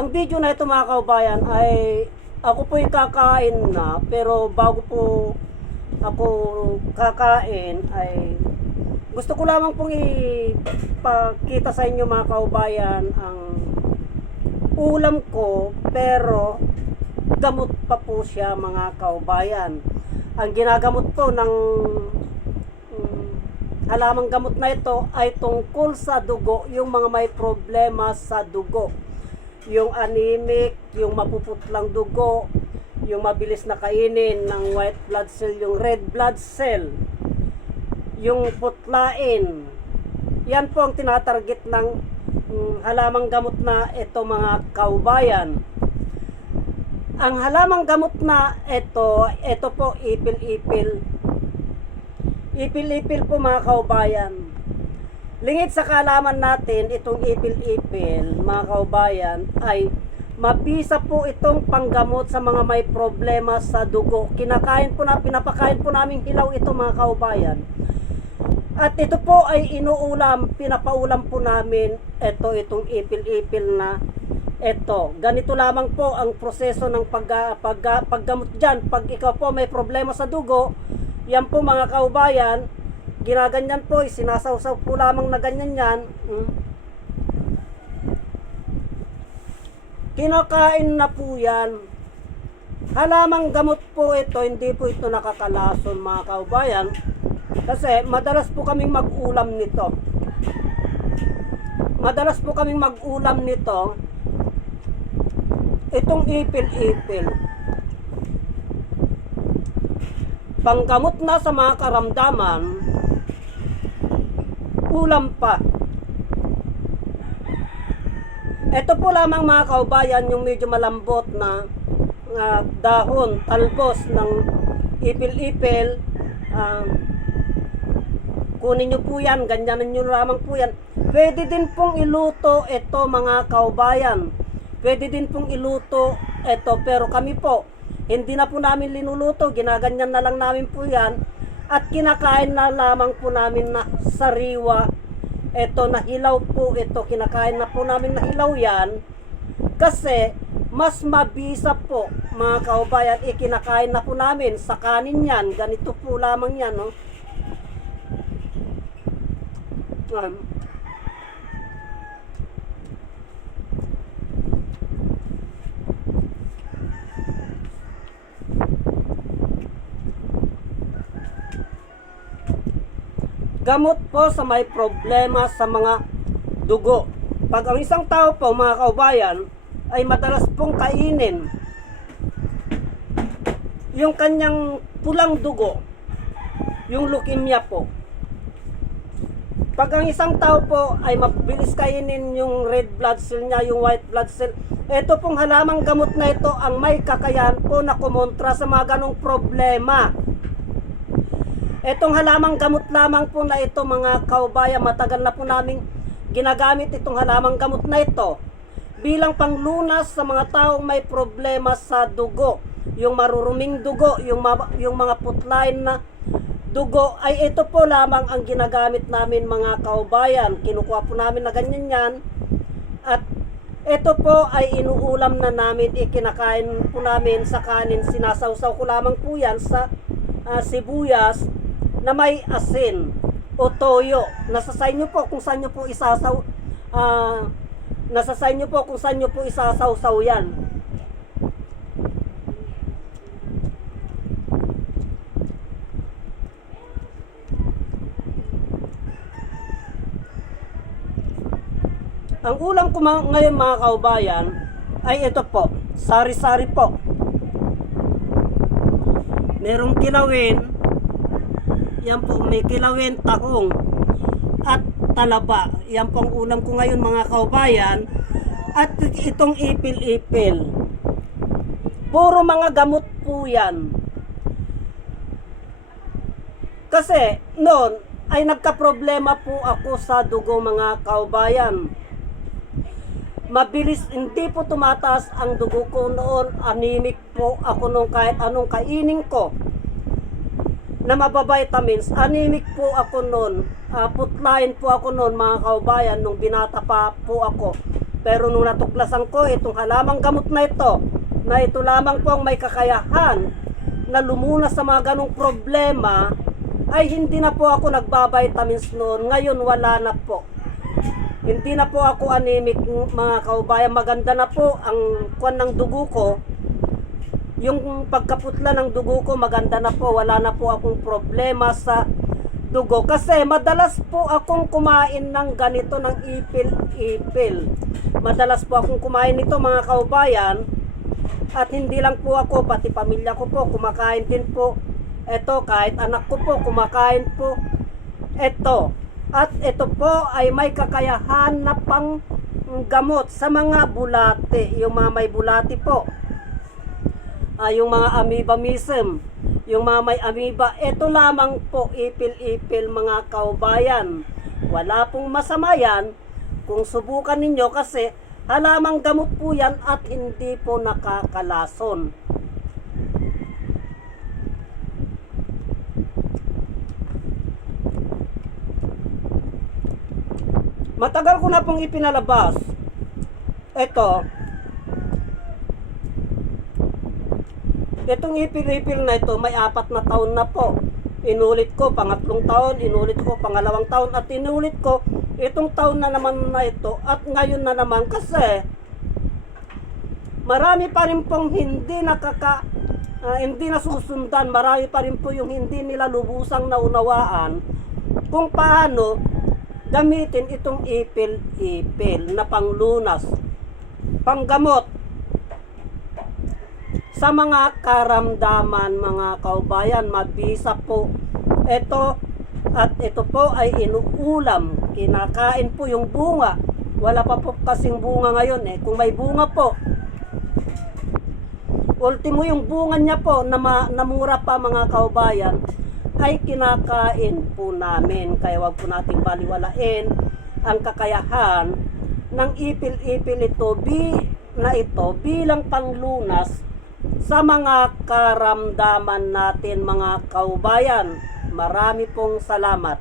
Ang video na ito mga kaubayan ay ako po'y kakain na, pero bago po ako kakain ay gusto ko lamang pong ipakita sa inyo mga kaubayan ang ulam ko, pero gamot pa po siya mga kaubayan. Ang ginagamot po ng halamang gamot na ito ay tungkol sa dugo, yung mga may problema sa dugo, yung anemic, yung mapuputlang dugo, yung mabilis na kainin ng white blood cell, yung red blood cell, yung putlain. Yan po ang tinatarget ng halamang gamot na ito mga kaubayan. Ang halamang gamot na ito po ipil-ipil. Ipil-ipil po mga kaubayan. Lingid sa kaalaman natin, itong ipil-ipil mga kaubayan ay mabisa po itong panggamot sa mga may problema sa dugo. Pinapakain po namin hilaw ito mga kaubayan. At ito po ay inuulam, pinapaulam po namin itong ipil-ipil na ito. Ganito lamang po ang proseso ng paggamot dyan. Pag ikaw po may problema sa dugo, yan po mga kaubayan, ginaganyan po, sinasawsaw po lamang na ganyan yan. Kinakain na po yan. Halamang gamot po ito, hindi po ito nakakalason mga kaubayan. Kasi madalas po kaming mag-ulam nito. Itong ipil-ipil. Panggamot na sa mga karamdaman, ulam pa. Ito po lamang mga kaubayan yung medyo malambot na dahon, talbos ng ipil-ipil. Kunin nyo po yan, ganyanan nyo lamang po yan. Pwede din pong iluto ito mga kaubayan. Pwede din pong iluto ito, pero kami po, hindi na po namin linuluto, ginaganyan na lang namin po yan. At kinakain na lamang po namin na sariwa. Ito na hilaw po ito, kinakain na po namin na hilaw yan. Kasi mas mabisa po mga kaubayan, ikinakain na po namin sa kanin yan. Ganito po lamang yan, no? Gamot po sa may problema sa mga dugo. Pag ang isang tao po mga kaubayan ay madalas pong kainin yung kanyang pulang dugo, yung leukemia po. Pag ang isang tao po ay mabilis kainin yung red blood cell niya, yung white blood cell, ito pong halamang gamot na ito ang may kakayahan po na kumontra sa mga ganong problema. Itong halamang gamot lamang po na ito mga kaubayan, matagal na po namin ginagamit itong halamang gamot na ito bilang panglunas sa mga taong may problema sa dugo, yung maruruming dugo, yung mga putlain na dugo, ay ito po lamang ang ginagamit namin mga kaubayan. Kinukuha po namin na ganyan yan, at ito po ay inuulam na namin, ikinakain po namin sa kanin. Sinasawsaw ko lamang po yan sa sibuyas na may asin o toyo. Nasasay nyo po kung saan nyo po isasawsaw yan. Ang ulam ko ngayon mga kaubayan ay ito po, sari-sari po. Merong kilawin, yan po, may kilawin, tahong at talaba. Yan po ang ulam ko ngayon mga kaubayan. At itong ipil-ipil, puro mga gamot po yan. Kasi noon ay nagka-problema po ako sa dugo mga kaubayan. Mabilis, hindi po tumataas ang dugo ko noon. Anemic po ako noon kahit anong kainin ko na mababitamins. Anemic po ako noon. Putlain po ako noon mga kaubayan nung binata pa po ako. Pero nung natuklasan ko itong halamang gamot na ito lamang po ang may kakayahan na lumunas sa mga ganong problema, ay hindi na po ako nagbabitamins noon. Ngayon wala na po. Hindi na po ako anemic, mga kaubayan. Maganda na po ang kwan ng dugo ko. Yung pagkaputla ng dugo ko maganda na po. Wala na po akong problema sa dugo. Kasi madalas po akong kumain ng ganito, ng ipil-ipil. Madalas po akong kumain nito, mga kaubayan. At hindi lang po ako, pati pamilya ko po kumakain din po. Ito, kahit anak ko po kumakain po ito. At ito po ay may kakayahan na pang gamot sa mga bulate. Yung mga may bulate po, yung mga amoebamism, yung mga may amoeba, ito lamang po, ipil-ipil, mga kaubayan. Wala pong masama yan kung subukan ninyo, kasi halamang gamot po yan at hindi po nakakalason. Matagal ko na pong ipinalabas. Itong ipil-ipil na ito, may 4 na taon na po. Inulit ko, pangatlong taon, inulit ko, pangalawang taon, at inulit ko, itong taon na naman na ito, at ngayon na naman, kasi marami pa rin pong hindi nasusundan, marami pa rin po yung hindi nila lubusang naunawaan kung paano gamitin itong ipil-ipil na panglunas, panggamot sa mga karamdaman, mga kaubayan. Mabisa po ito, at ito po ay inuulam, kinakain po yung bunga. Wala pa po kasing bunga ngayon kung may bunga po, ultimo yung bunga niya po na namura pa, mga kaubayan, ay kinakain po namin. Kaya wag po nating baliwalain ang kakayahan ng ipil-ipil ito bilang panglunas sa mga karamdaman natin, mga kaubayan. Marami pong salamat.